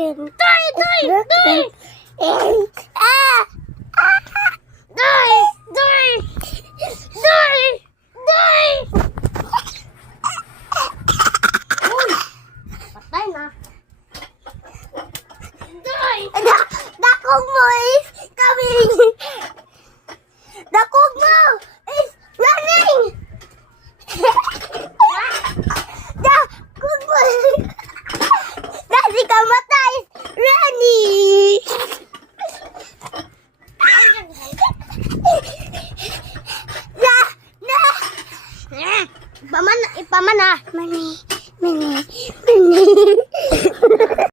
broken. Die! Die! Die! And ah! Die! Die! Die! Die! Uy! Patay na. Die! Dakog mo is coming. Dakog mo is running. Dakog mo. Dasi kamata is running. Ipaman na. Mani, mani, mani.